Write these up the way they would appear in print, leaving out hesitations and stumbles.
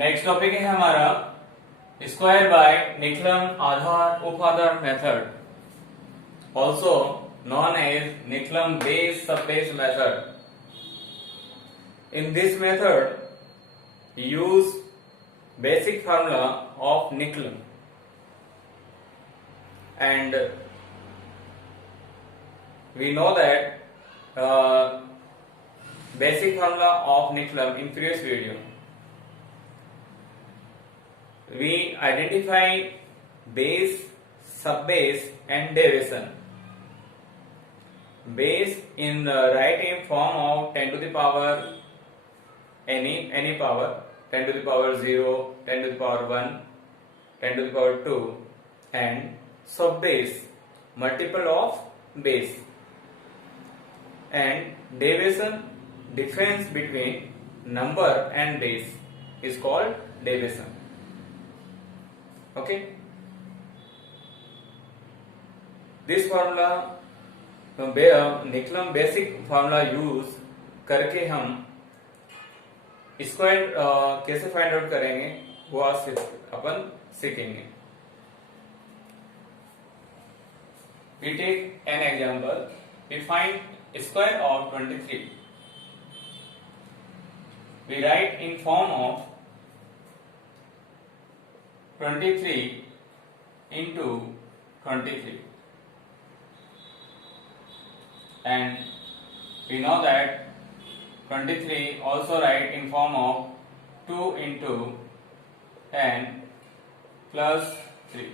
Next topic है हमारा square by Nikhilam आधार उपाधार method, also known as Nikhilam base sub base method. In this method, use basic formula of Nicolam, and we know that basic formula of Nicolam in previous video. We identify base, subbase, and derivation. Base in the right hand form of 10 to the power any power, 10 to the power 0, 10 to the power 1, 10 to the power 2, and subbase, multiple of base. And derivation, difference between number and base, is called derivation. Okay, this formula Nikhilam basic formula use करके हम square कैसे find out करेंगे वो आज अपन सीखेंगे. We take an example. We find square of 23. We write in form of 23 into 23, and we know that 23 also write in form of 2 into n plus 3.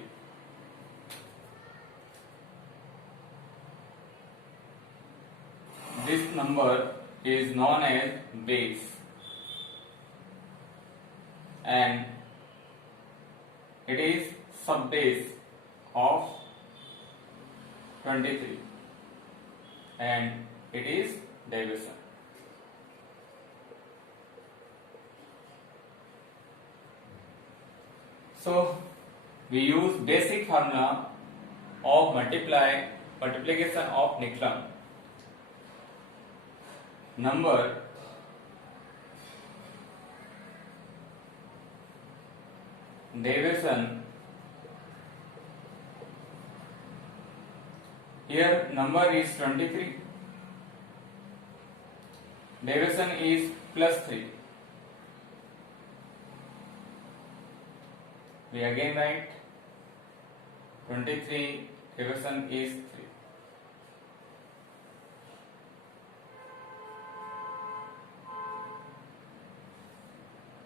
This number is known as base, and it is subbase of 23, and it is derivation. So we use basic formula of multiplication of Nicolam. Number derivation. Here number is 23. Derivation is plus 3. We again write 23, derivation is 3.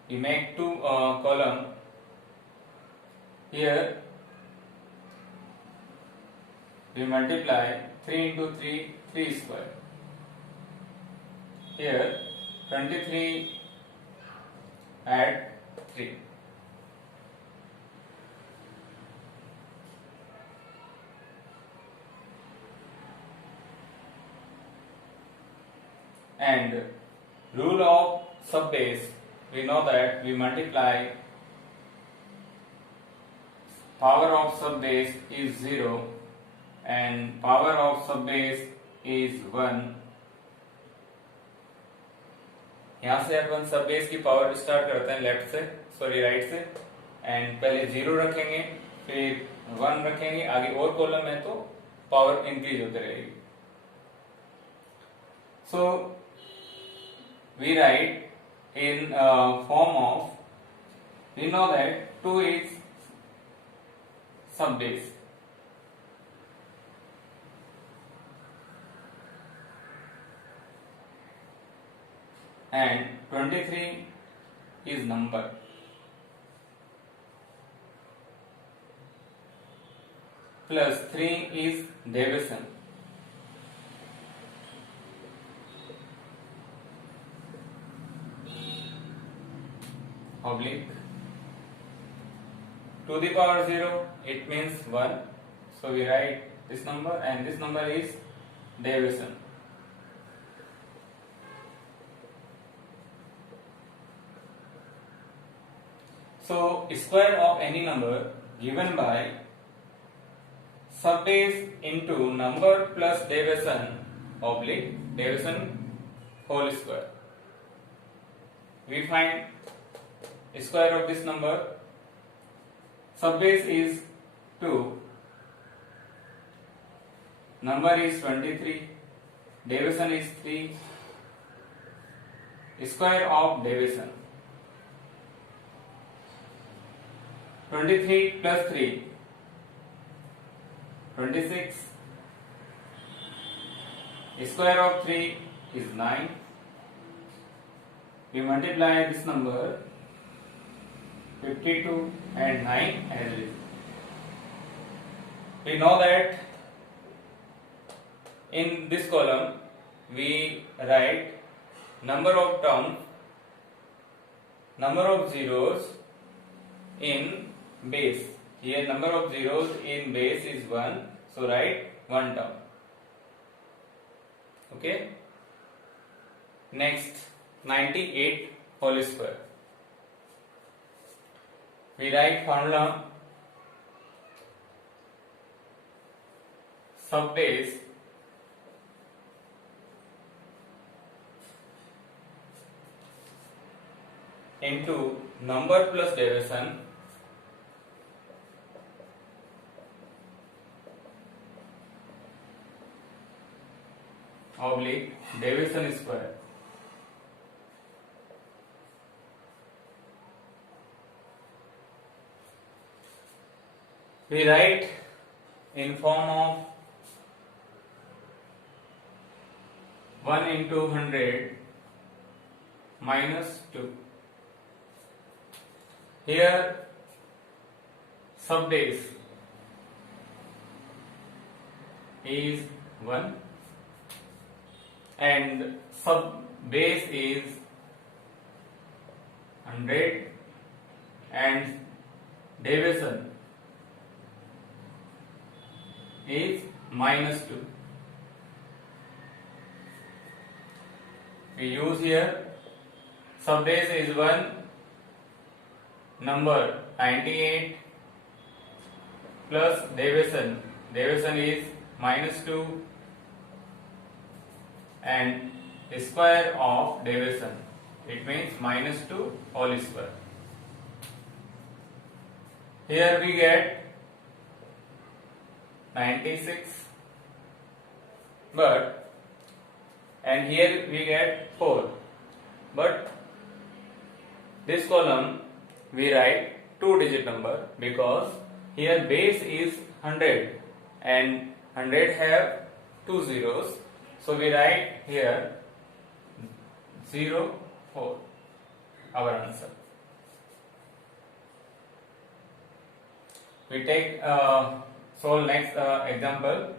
We make two column. Here we multiply 3 into 3, 3 square. Here 23 add 3. And rule of subbase, we know that we multiply power of subbase is 0 and power of subbase is 1. यहाँ से अपन subbase की power start करते हैं left से, sorry right से, and पहले 0 रखेंगे, फिर 1 रखेंगे, आगे और कॉलम है तो पावर इंक्रीज होते रहेगी. So we write in form of, we know that 2 is subbase, and 23 is number. Plus 3 is derivation. Oblique. To the power 0, it means 1. So we write this number, and this number is derivation. So square of any number given by subbase into number plus derivation oblique derivation whole square. We find square of this number. Subbase is 2. Number is 23. Division is 3. Square of division. 23 plus 3. 26. Square of 3 is 9. We multiply this number 52 and 9 as it is. We know that in this column we write number of terms, number of zeros in base. Here number of zeros in base is 1, so write 1 term. Okay. Next, 98 whole square. We write formula subbase into number plus division oblique division square. We write in form of 1 into 100 minus 2. Here subbase is 1 and subbase is 100 and division is minus 2. We use here subbase is 1, number 98 plus division is minus 2 and square of division, it means minus 2 whole square. Here we get 96 and here we get 4, but this column we write 2-digit number because here base is 100 and 100 have 2 zeros, so we write here 0, 4, our answer. We take solve next example.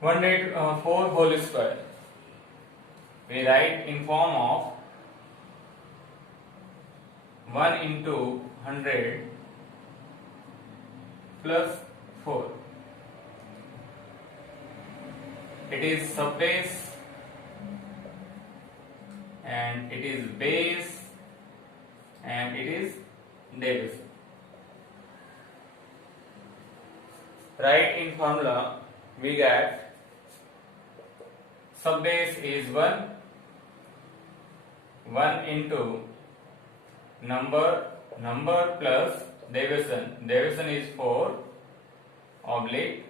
104 whole square. We write in form of 1 into 100 plus 4. It is subbase and it is base and it is division. Write in formula we get subbase is 1 into number plus division is 4 oblique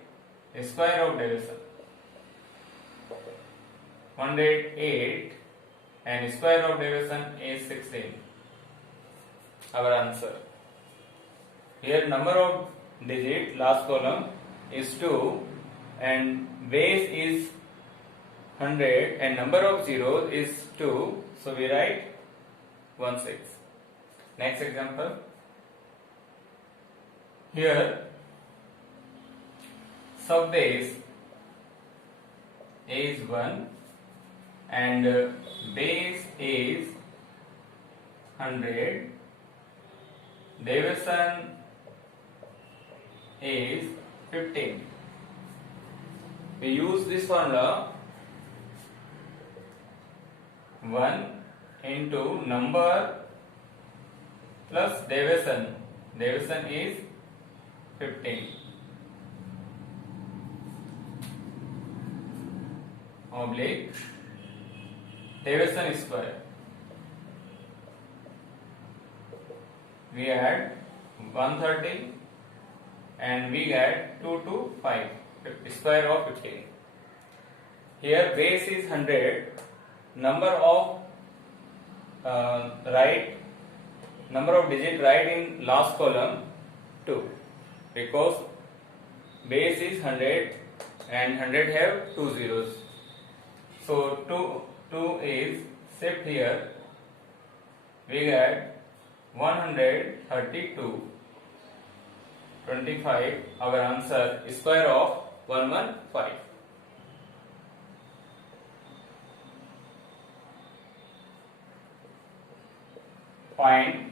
square of division 108 and square of division is 16, our answer. Here number of digit last column is 2 and base is 100 and number of zeros is 2, so we write 16. Next example. Here subbase is 1 and base is 100, division is 15. We use this formula 1 into number plus division is 15 oblique division square. we add 130 and we get 2 to 5, square of 15. Here base is 100, number of digit right in last column 2, because base is 100 and 100 have 2 zeros. So 2 is shift here, we get 132. 25, our answer, square of 115. Find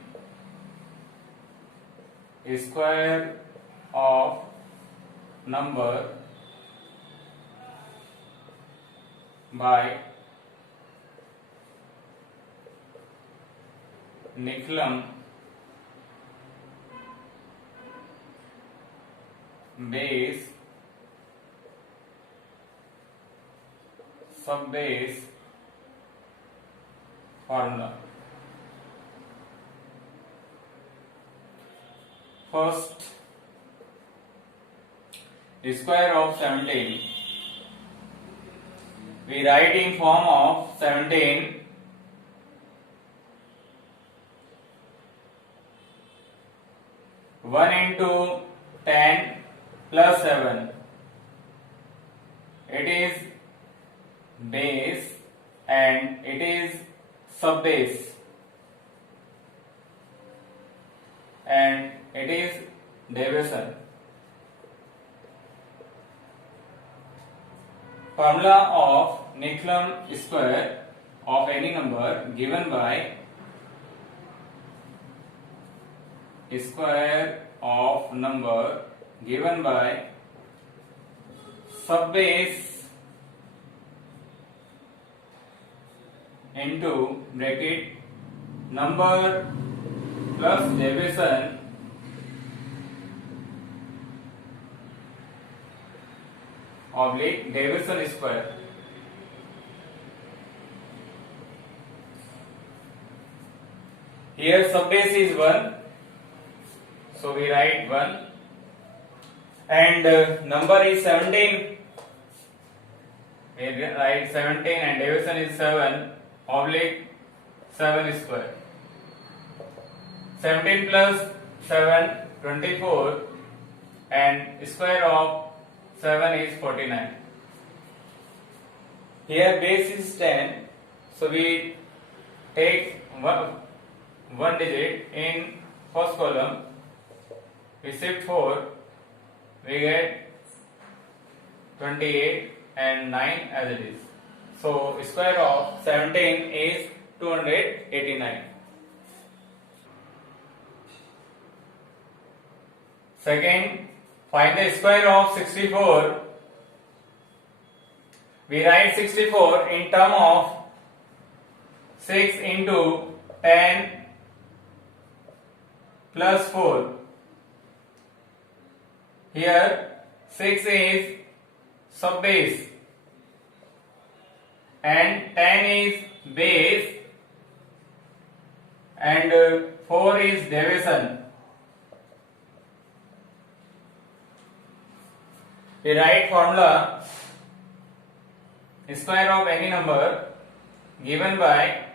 square of number by Nicolum base, subbase formula. First, square of 17. We write in form of 17 1 into 10 plus 7. It is base and it is subbase and it is division. Formula of Nicolum square of any number given by square of number given by subbase into bracket number plus division oblique division square. Here subbase is 1, so we write 1, and number is 17, we write 17 and division is 7 oblique 7 square. 17 plus 7 24 and square of 7 is 49. Here base is 10, so we take one digit in first column, we shift 4, we get 28 and 9 as it is. So square of 17 is 289. Second, find the square of 64. We write 64 in term of 6 into 10 plus 4. Here 6 is subbase and 10 is base and 4 is division. We write formula square of any number given by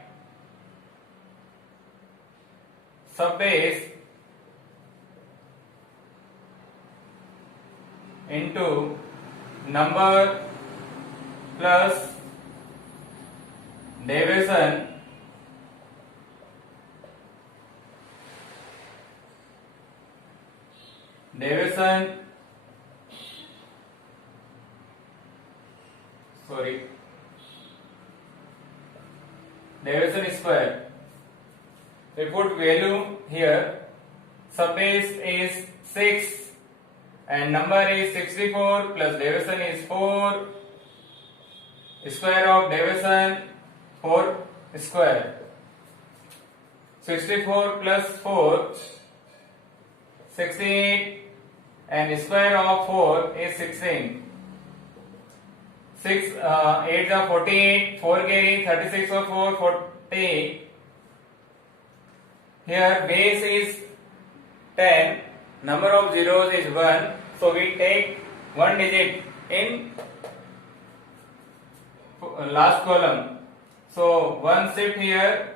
subbase into number plus division division square. We put value here. Subbase is 6 and number is 64 plus division is 4. Square of division 4 square. 64 plus 4 68 and square of 4 is 16. 6 8 are 48, 4 carry 36 or 4 40. Here base is 10, number of zeros is 1, so we take one digit in last column. So one shift here,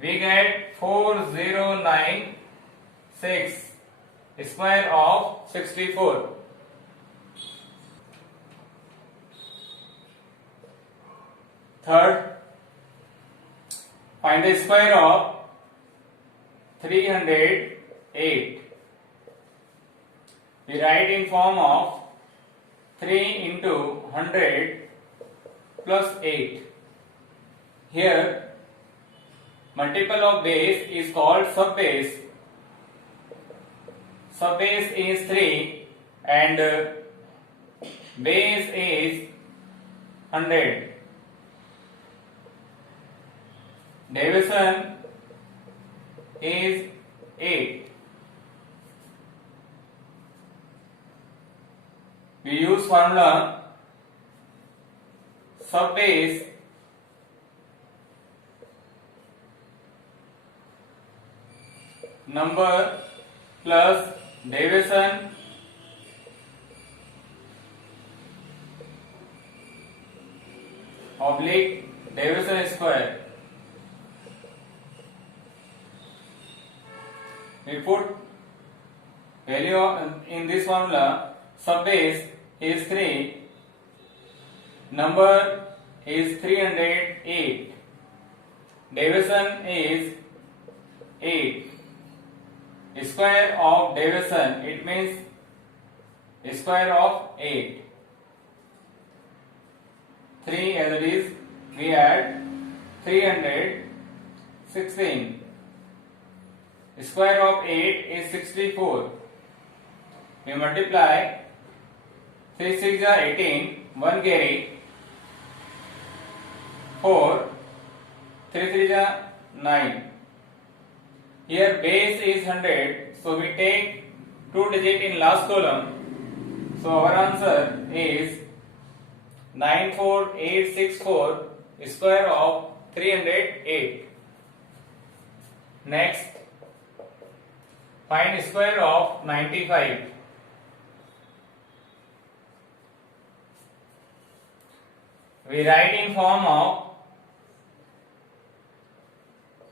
we get 4096, square of 64. Third, find the square of 308. We write in form of 3 into 100 plus 8. Here, multiple of base is called subbase. Subbase is 3 and base is 100. Division is 8. We use formula subbase number plus division oblique division square. We put value in this formula. Subbase is 3, number is 308, division is 8. Square of division, it means square of 8. 3 as it is, we add 316. Square of 8 is 64. We multiply 3 6 are 18, 1 carry, 4, 3 3 are 9. Here base is 100, so we take 2 digit in last column. So our answer is 94864, square of 308. Next, find square of 95. We write in form of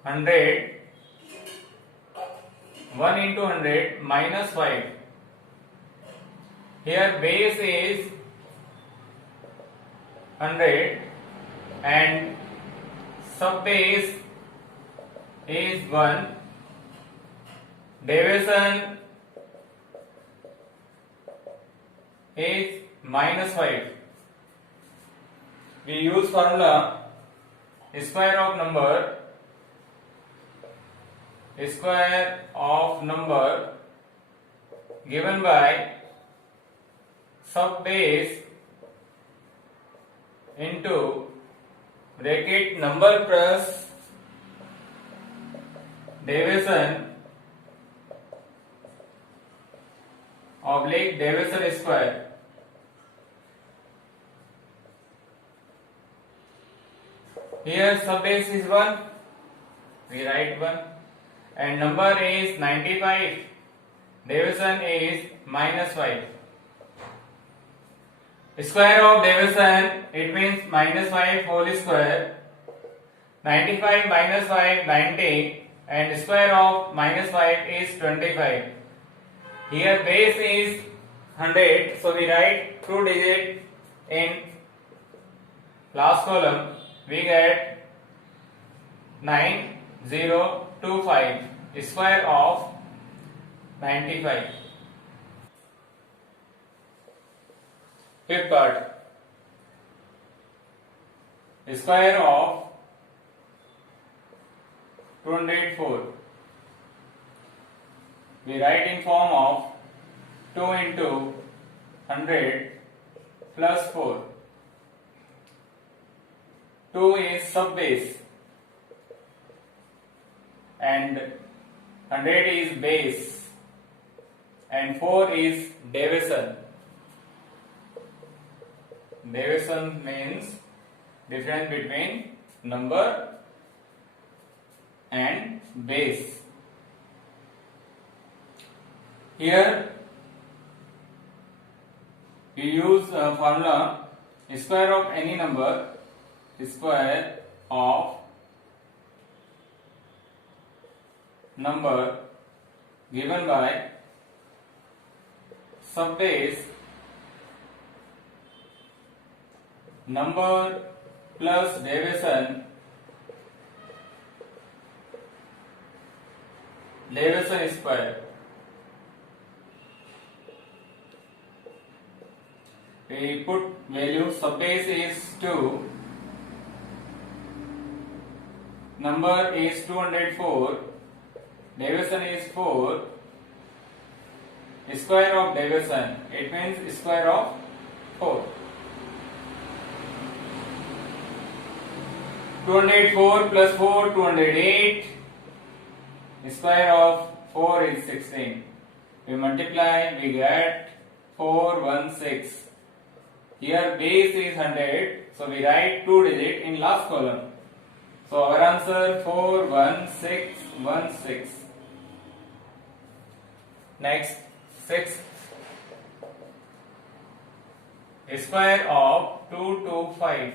100, 1 into 100 minus 5. Here base is 100 and subbase is 1. Division is minus 5. We use formula square of number given by subbase into bracket number plus division oblique division square. Here subbase is 1, we write 1, and number is 95, division is minus 5. Square of division, it means minus 5 whole square. 95 minus 5, 90, and square of minus 5 is 25. Here base is 100, so we write 2 digit in last column. We get 9025, square of 95. Fifth part, square of 204. We write in form of 2 into 100 plus 4. 2 is subbase and 100 is base and 4 is division. Division means difference between number and base. Here we use formula square of any number, square of number given by subbase number plus deviation square. We put value, subbase is 2, number is 204, deviation is 4, square of deviation, it means square of 4. 204 plus 4, 208, square of 4 is 16. We multiply, we get 416. Here base is 100, so we write 2 digit in last column. So our answer 41616. Next, 6. Square of 225.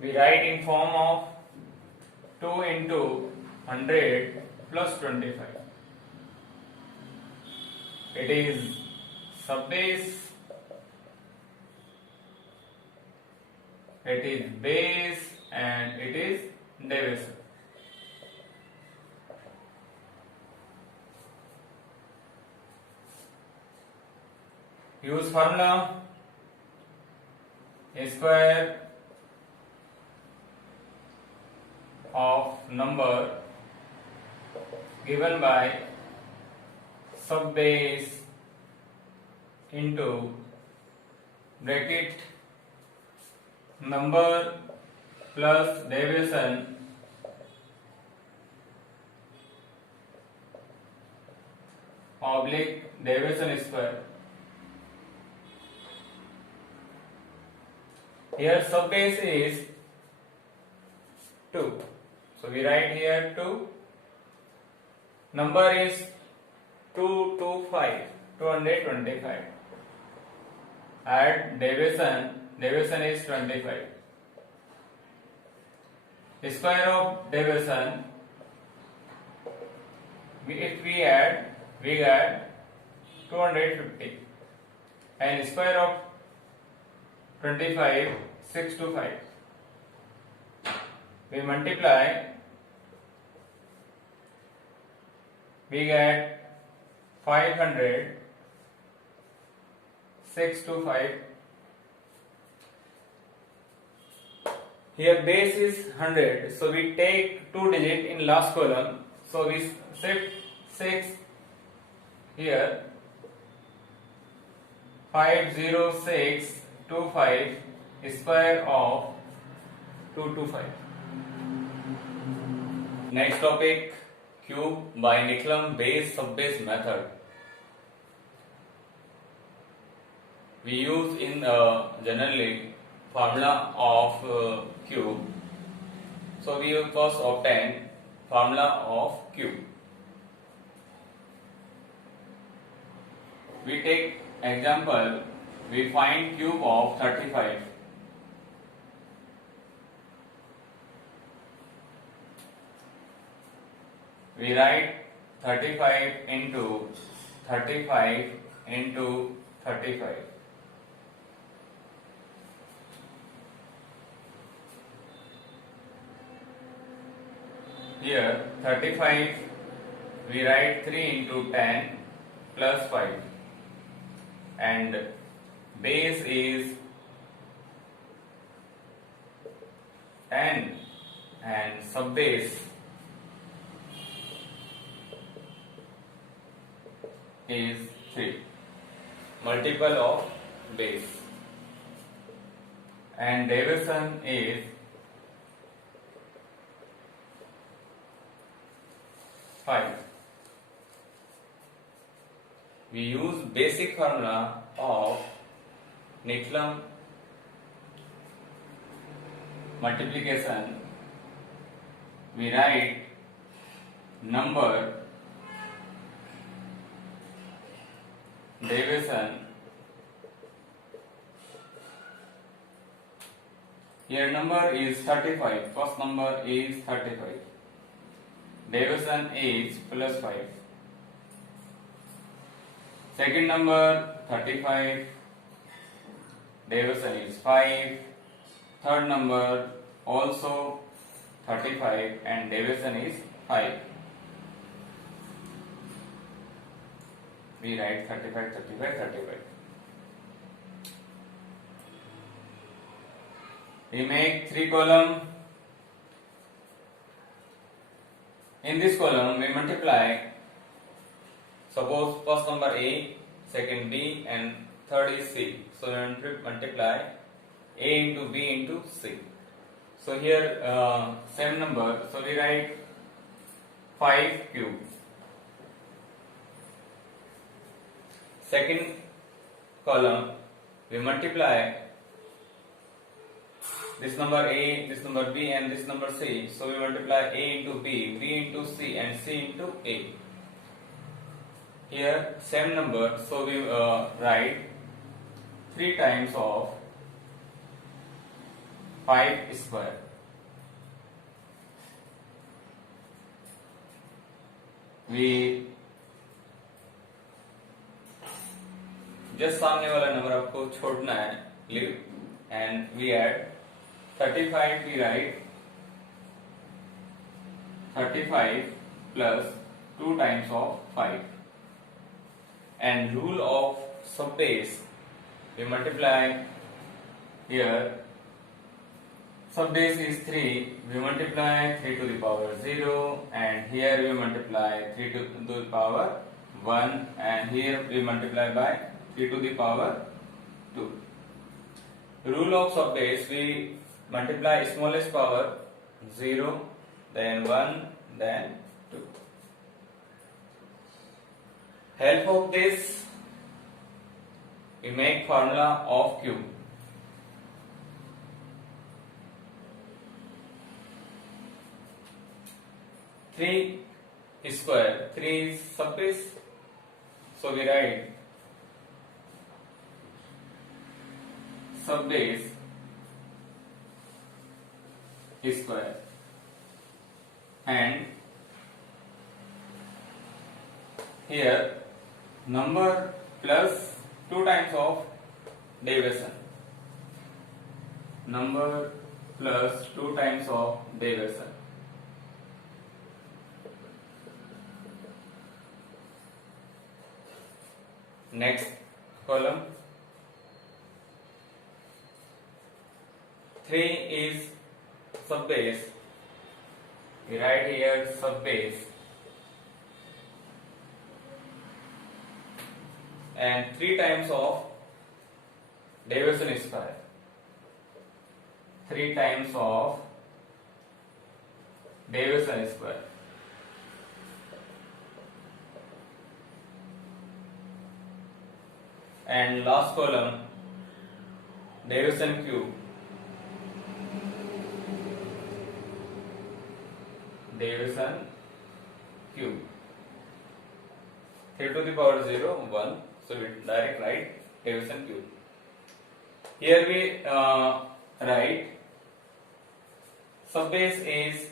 We write in form of 2 into 100 plus 25. It is subbase, it is base, and it is division. Use formula square of number given by subbase into bracket number plus deviation oblique deviation square. Here subbase is 2. So we write here 2. Number is 225. Add deviation is 25. Square of division, if we add, we get 250. And square of 25, 625. We multiply, we get 500, 625. Here base is 100, so we take 2 digit in last column, so we shift 6 here, 50625, square of 225. Next topic, cube by Nicolum base subbase method. We use in generally formula of cube. So we will first obtain formula of cube. We take example, we find cube of 35. We write 35 into 35 into 35. Here 35 we write 3 into 10 plus 5, and base is 10 and subbase is 3, multiple of base, and division is 5. We use basic formula of Nicolum multiplication. We write number Deviation. Here number is 35. First number is 35. Deviation is plus 5. Second number 35. Deviation is 5. Third number also 35 and deviation is 5. We write 35, 35, 35. We make 3 columns. In this column we multiply, suppose first number A, second B and third is C. So we multiply A into B into C. So here same number, so we write 5 cube. Second column we multiply this number A, this number B and this number C. So we multiply A into B, B into C and C into A. Here same number, so we write 3 times of 5 square. We just सामने वाला number आपको छोड़ना है, leave, and we add 35. We write 35 plus 2 times of 5. And rule of subbase, we multiply here. Subbase is 3. We multiply 3 to the power 0, and here we multiply 3 to the power 1, and here we multiply by 3 to the power 2. Rule of subbase, we multiply smallest power 0, then 1, then 2. Help of this, we make formula of cube. Three square, 3 is subbase, so we write subbase square, and here number plus 2 times of deviation, number plus 2 times of deviation. Next column, 3 is subbase, we write here subbase, and 3 times of deviation square, 3 times of deviation square. And last column, deviation cube, deviation cube, 3 to the power 0, 1, so we direct write devision cube. Here we write subbase is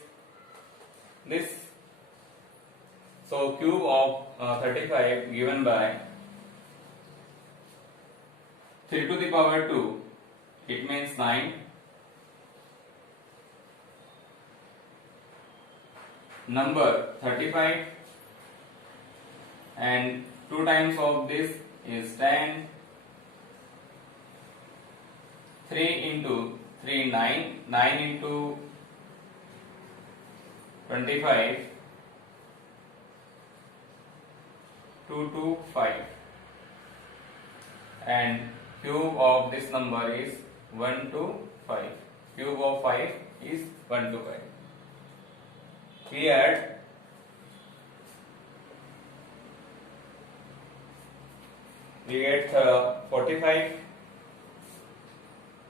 this, so cube of 35 given by 3 to the power 2, it means 9. Number 35 and 2 times of this is 10. 3 into 3, 9. 9 into 25, 2 to 5. And cube of this number is 1 to 5. Cube of 5 is 1 to 5. We add we get 45.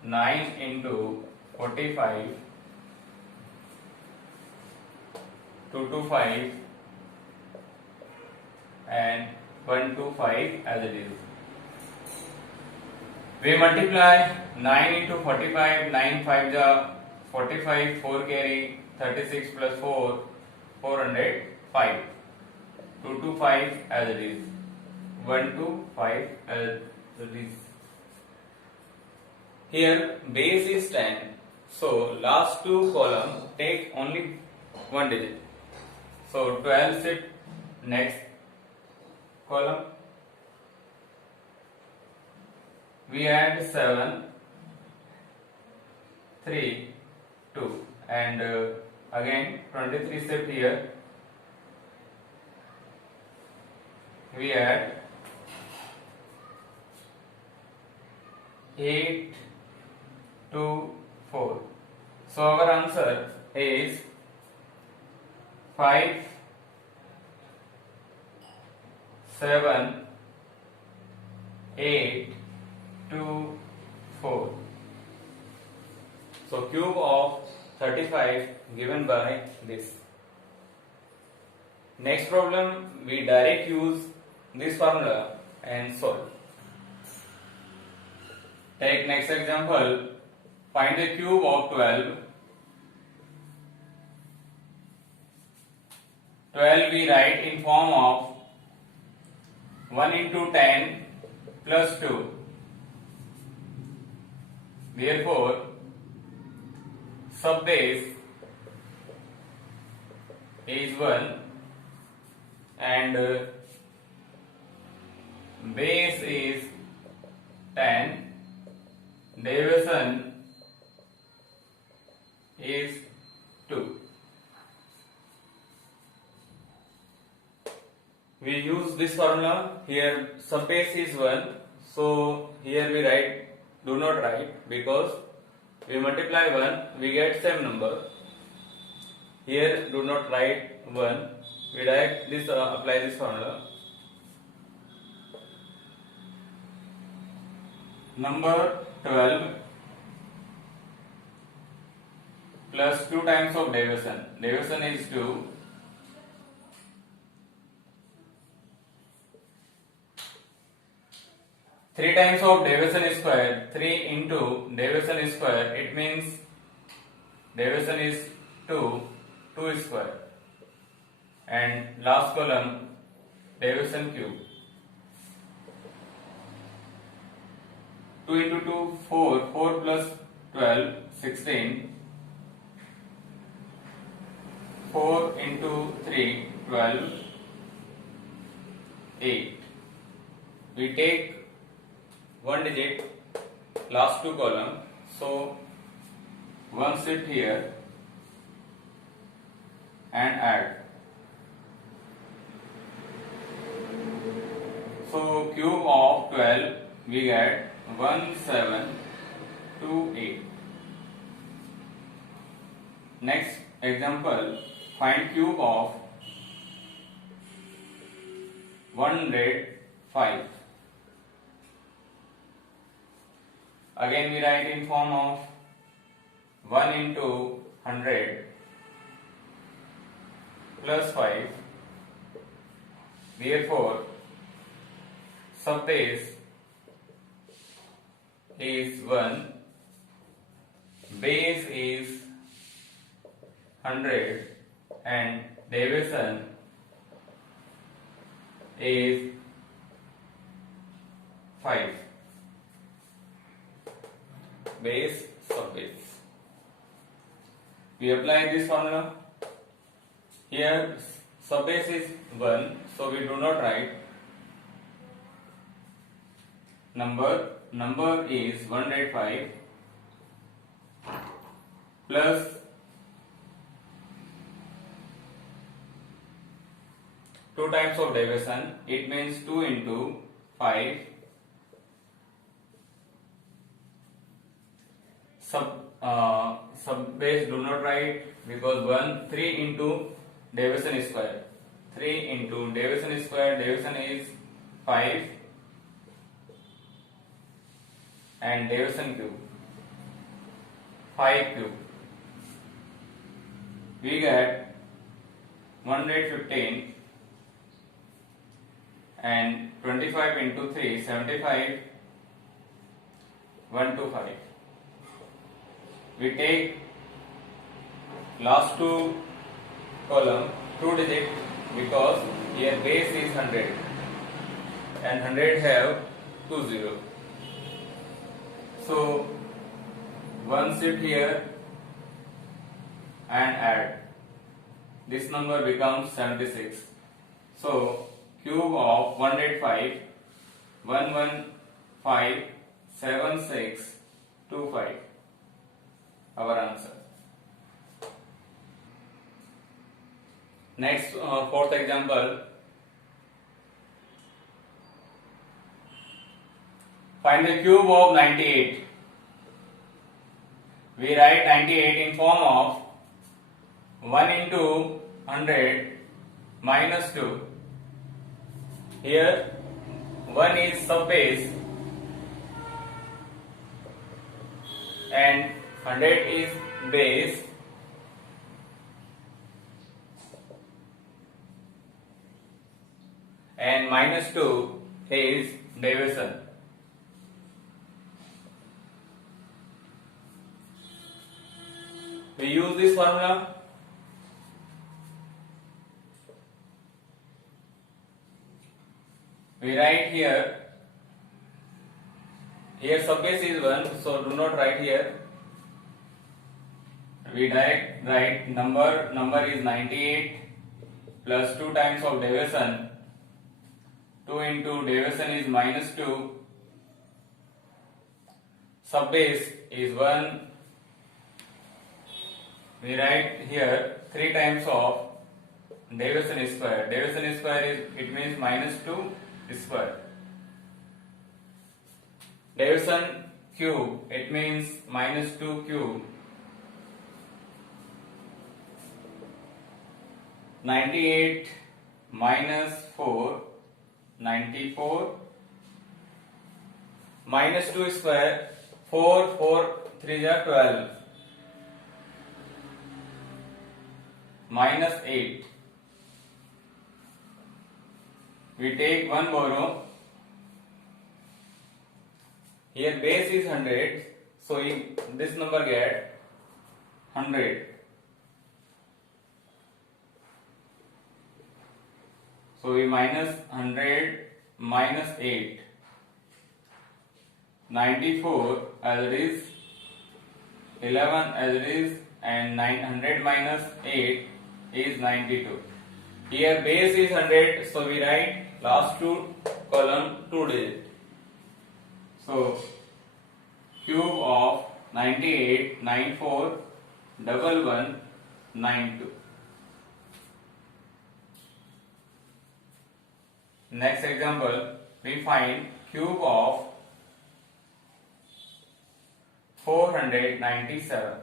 9 into 45, 2 to 5 and 1 to 5 as it is. We multiply 9 into 45, 9 5 ja 45, 4 carry, 36 plus 4, 405. 2 to 5 as it is, 1 to 5 as it is. Here base is 10, so last two column take only one digit. So 12 sit next column. We add 7, 3, 2, and again 23 shift here. We add 8, 2, 4. So our answer is 5, 7, 8, 2, 4. So cube of 35 given by this. Next problem, we direct use this formula and solve. Take next example. Find the cube of 12. 12 we write in form of 1 into 10 plus 2. Therefore, subbase is 1 and base is 10. Division is 2. We use this formula. Here subbase is 1, so here we write, do not write, because we multiply 1, we get same number. Here do not write 1, we write this, apply this formula. Number 12 plus 2 times of division. Division is 2. 3 times of division square, 3 into division square, it means division is 2, 2 square. And last column, division cube. 2 into 2, 4, 4 plus 12, 16. 4 into 3, 12, 8. We take one digit, last two column, so one shift here and add. So cube of 12 we get 1728. Next example, find cube of 105. Again we write in form of 1 into 100 plus 5. Therefore, subbase is 1, base is 100 and division is 5. Base, subbase. We apply this formula. Here subbase is 1, so we do not write. Number is 105 plus 2 times of division, it means 2 into 5. Subbase do not write because 3 into division square. 3 into division square, division is 5 and division cube 5 cube. We get 115 and 25 into 3, 75 1 to 5. We take last two column 2 digit because here base is 100 and 100 have 2 zero. So one shift here and add. This number becomes 76. So cube of 105 1157625. Our answer. Next, fourth example. Find the cube of 98. We write 98 in form of 1 into 100 minus 2. Here 1 is subbase and 100 is base. And minus 2 is division. We use this formula. We write here subbase is 1, so do not write here. We direct write number is 98 plus 2 times of division. 2 into division is minus 2. Subbase is 1. We write here 3 times of division square. Division square is, it means minus 2 square. Division cube, it means minus 2 cube. 98 minus 4, 94. Minus 2 square, 4 3 are 12. Minus 8. We take one borrow. Here base is 100, so this number get 100. So we minus 100 minus 8. 94 as it is, 11 as it is, and 900 minus 8 is 92. Here base is 100, so we write last two column 2 digit. So cube of 98 94 11 92. Next example, we find cube of 497.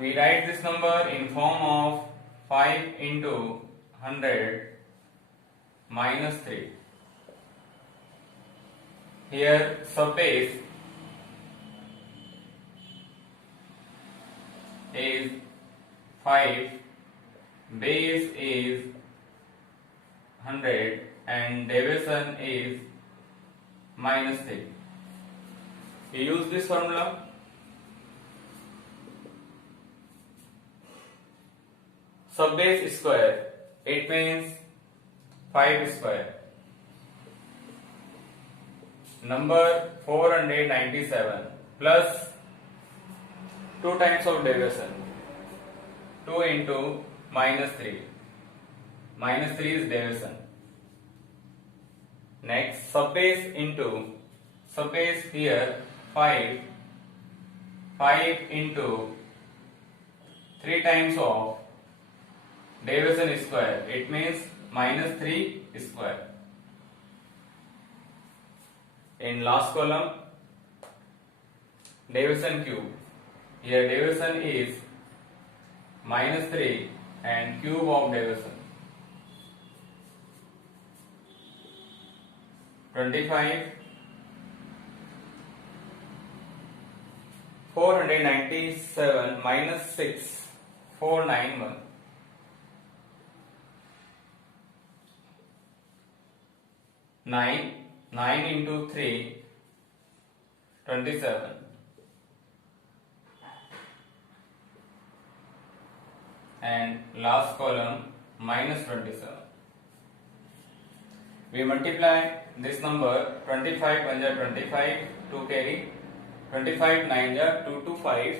We write this number in form of 5 into 100 minus 3. Here subbase is 5, base is 100 and division is minus 3. We use this formula. Subbase square, it means 5 square. Number 497 plus 2 times of division, 2 into minus 3. Minus 3 is division. Next, subbase into, subbase here 5 into 3 times of division square, it means minus 3 square. In last column, division cube. Here division is minus 3 and cube of division. 25. 497 minus 6, 491. 9. 9 into 3, 27. And last column minus 27. We multiply this number 25 1 ja 25, 2 carry, 25 9 ja 225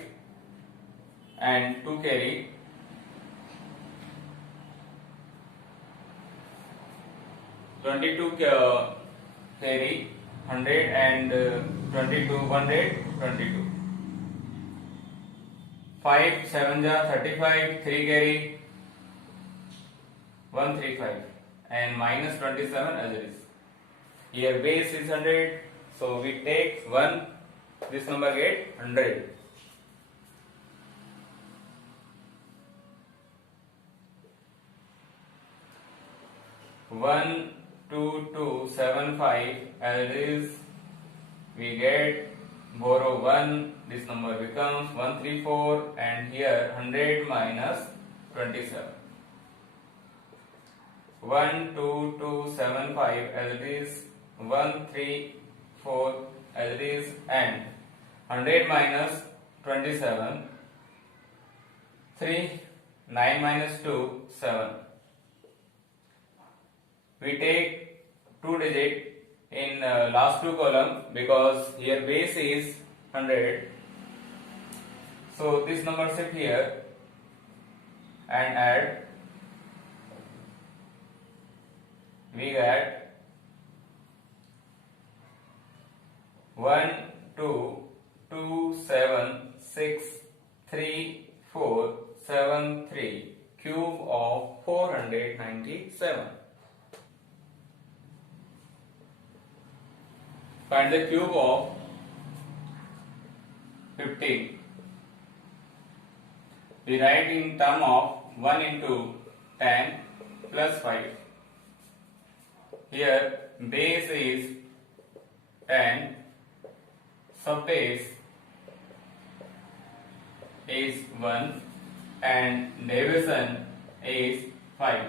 and 2 carry, 22 carry, 100 and 22 100 22. 5 7 ja 35, 3 carry, 135 and minus 27 as it is. Here base is 100, so we take 1, this number get 100. One, 2, 2, 7, 5 as it is, we get borrow 1, this number becomes 134 and here 100 minus 27. 1, 2, 2, 7, 5 as it is, 1, 3, 4 as it is and 100 minus 27, 3, 9 minus 2, 7. We take 2 digit in last 2 column because here base is 100. So this number shift here and add. We get 1, 2, 2, 7, 6, 3, 4, 7, 3 cube of 497. Find the cube of 15. We write in term of 1 into 10 plus 5. Here base is 10, subbase is 1 and division is 5.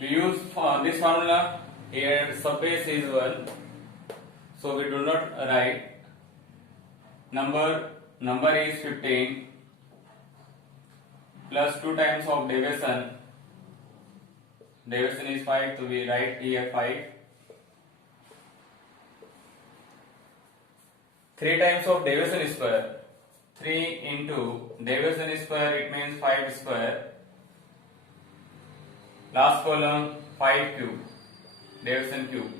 We use this formula. Here subbase is 1, so we do not write. Number is 15 plus 2 times of division. Division is 5, so we write here 5. 3 times of division square. 3 into division square, it means 5 square. Last column 5 cube, division cube.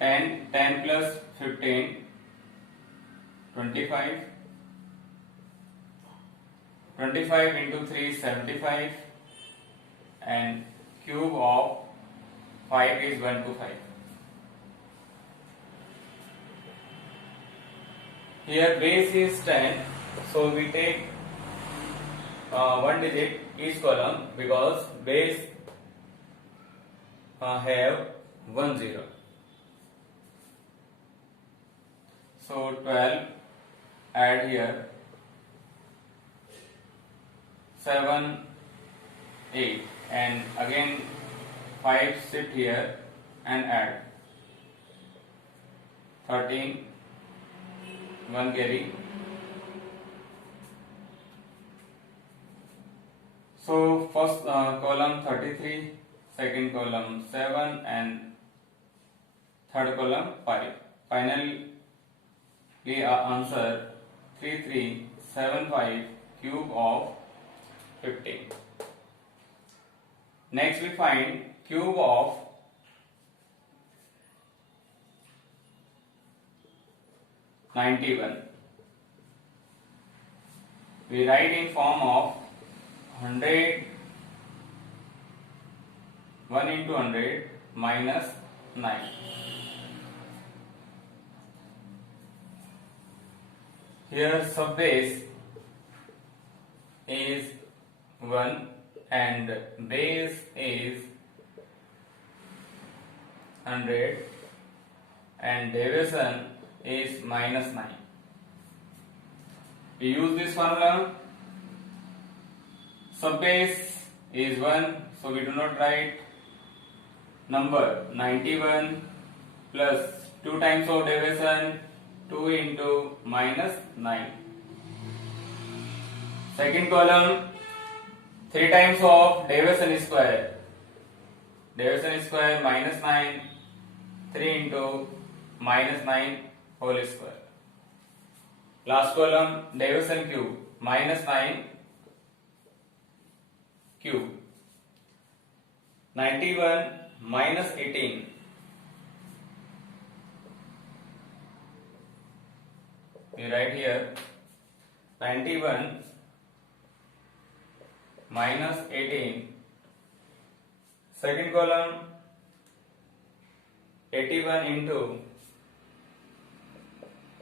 And 10 plus 15, 25. 25 into 3 75 and cube of 5 is 125. Here base is 10, so we take 1 digit each column because base have 1 0. So 12 add here 7 8 and again 5 sit here and add 13 1 carry. So first column 33, second column 7 and third column 5. Finally answer 3375 cube of 15. Next we find cube of 91. We write in form of 100 1 into 100 minus 9. Here subbase is 1 and base is 100 and division is minus 9. We use this formula. Subbase is 1, so we do not write number. 91 plus 2 times of division, 2 into minus 9. Second column, 3 times of division square. Division square minus 9, 3 into minus 9 whole square. Last column, division cube, minus 9 cube. 91 minus 18. We write here 91 minus 18. Second column, 81 into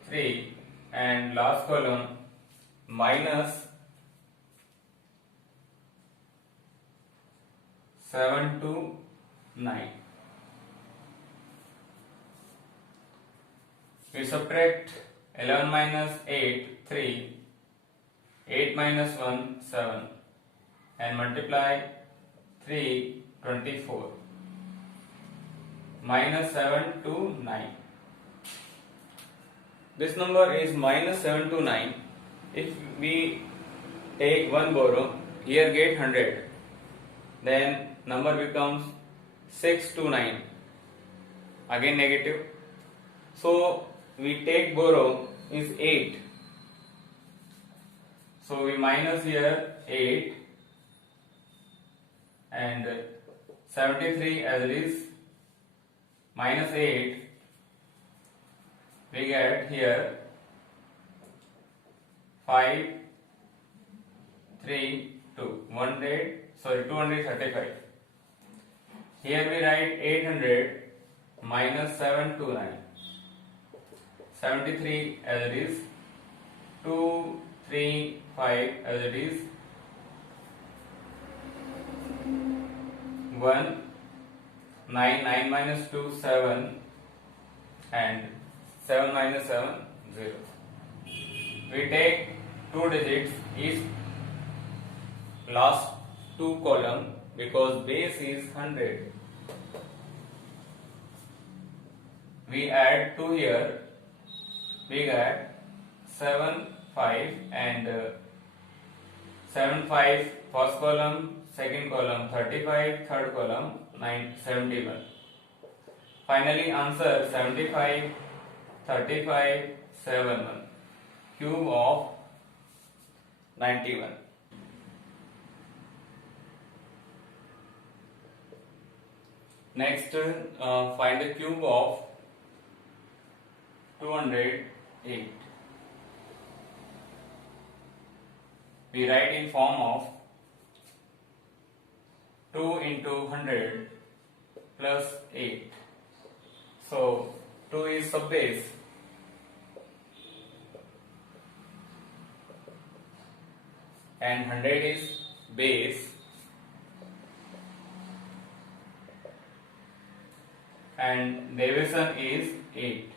3, and last column minus 7 to 9. We subtract 11 minus 8, 3, 8 minus 1, 7, and multiply 3, 24, minus 7 to 9. This number is minus 7 to 9. If we take one borrow, here get 100, then number becomes 6 to 9, again negative. So we take borrow is 8, so we minus here 8, and 73 as it is, minus 8, we get here 5, 3, 2, 235. Here we write 800 minus 7 to 9. 73 as it is, 2, 3, 5 as it is, 1, 9, 9 minus 2, 7, and 7 minus 7, 0. We take 2 digits each last 2 column because base is 100. We add 2 here, we get 7, 5, and 7, 5 first column, second column 35, third column 71. Finally answer 75, 35, 71, cube of 91. Next, find the cube of 208. We write in form of 2 into 100 plus 8. So 2 is subbase, and 100 is base, and division is 8.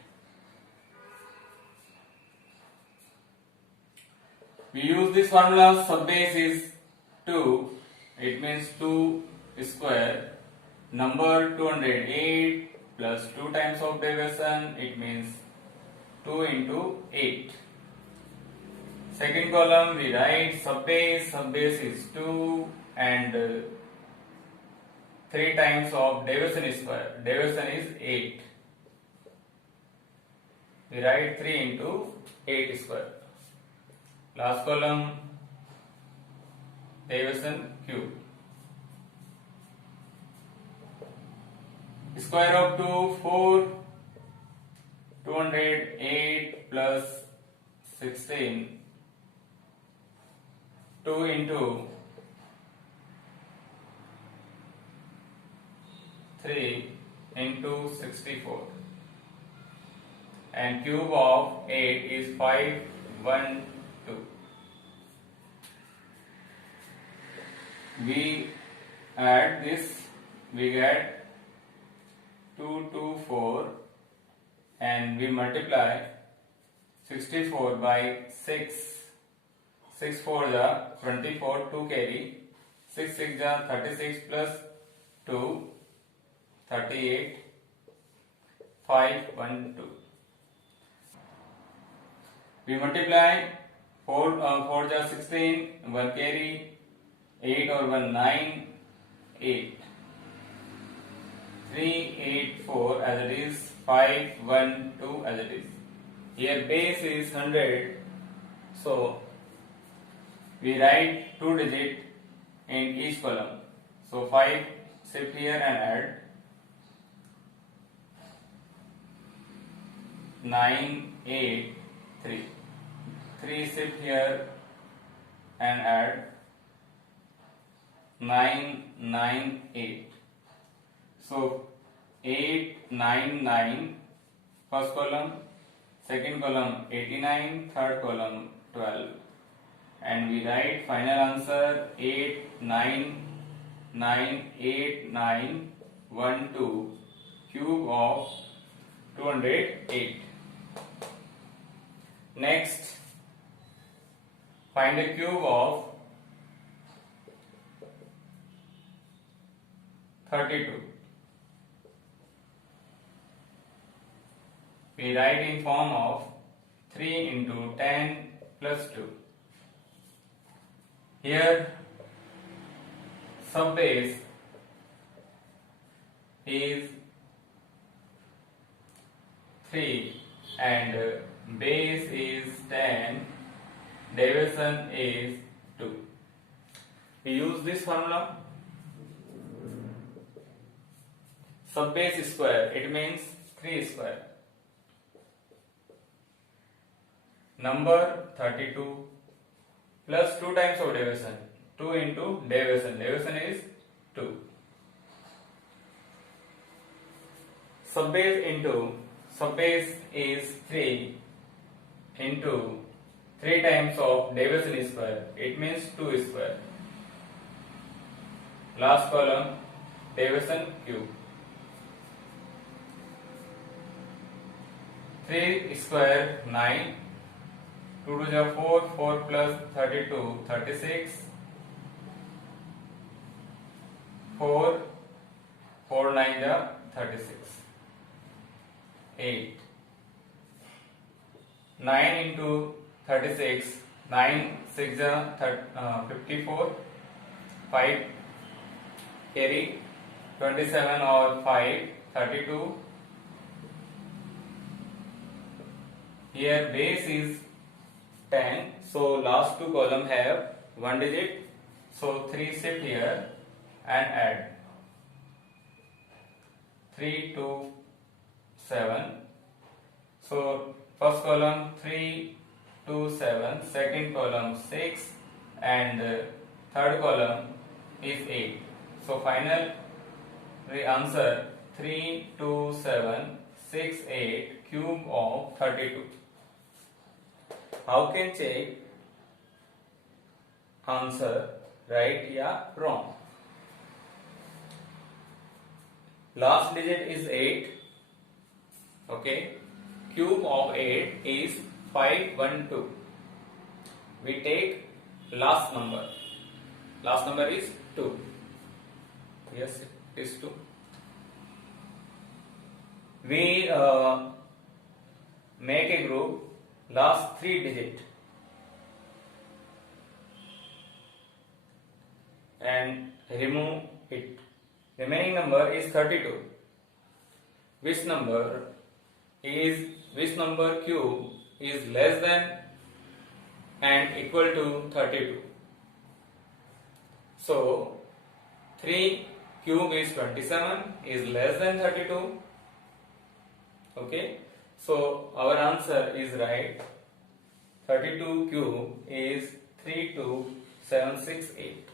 We use this formula, subbase is 2, it means 2 square, number 208 plus 2 times of division, it means 2 into 8. Second column we write subbase, subbase is 2, and 3 times of division square, division is 8. We write 3 into 8 square. Last column division cube. Square of 2, 4, 208 plus 16, 2 into 3 into 64, and cube of 8 is 5, 1, 2. We add this, we get 2, 2, 4, and we multiply 64 by 6. 6 4 the 24, 2 carry 6 6 जा 36 plus 2 38 5 1 2. We multiply 4 जा 16 1 carry 8 और 1 9 8 3 8 4 as it is 5 1 2 as it is. Here base is 100, so we write 2 digit in each column. So 5 shift here and add 9 8 3. 3 shift here and add 9 9 8. So 8 9 9 first column, second column 89, third column 12, and we write final answer 8 9 9 8 9 1 2 cube of 208. Next, find the cube of 32. We write in form of 3 into 10 plus 2. Here subbase is 3 and base is 10, division is 2. We use this formula. Subbase square, it means 3 square. Number 32 plus 2 times of division. 2 into division. Division is 2. Subbase is 3 into 3 times of division square. It means 2 square. Last column division cube. 3 square 9. 2 to the 4, 4 plus 32, 36, 4, 4 9 the 36, 8, 9 into 36, 9 6 the 54, 5 carry 27 or 5, 32. Here base is 10, so last 2 column have 1 digit, so 3 shift here and add 3 2 7. So first column 3 2 7, second column 6, and third column is 8. So final the answer 3 2 7 6 8 cube of 32. How can check answer right या wrong? Last digit is 8. Okay. Cube of 8 is 512. We take last number. Last number is 2. Yes, it is 2. We make a group. Last 3 digit and remove it. Remaining number is 32. Which number cube is less than and equal to 32? So 3 cube is 27 is less than 32. Okay. So our answer is right. 32 cube is 32768.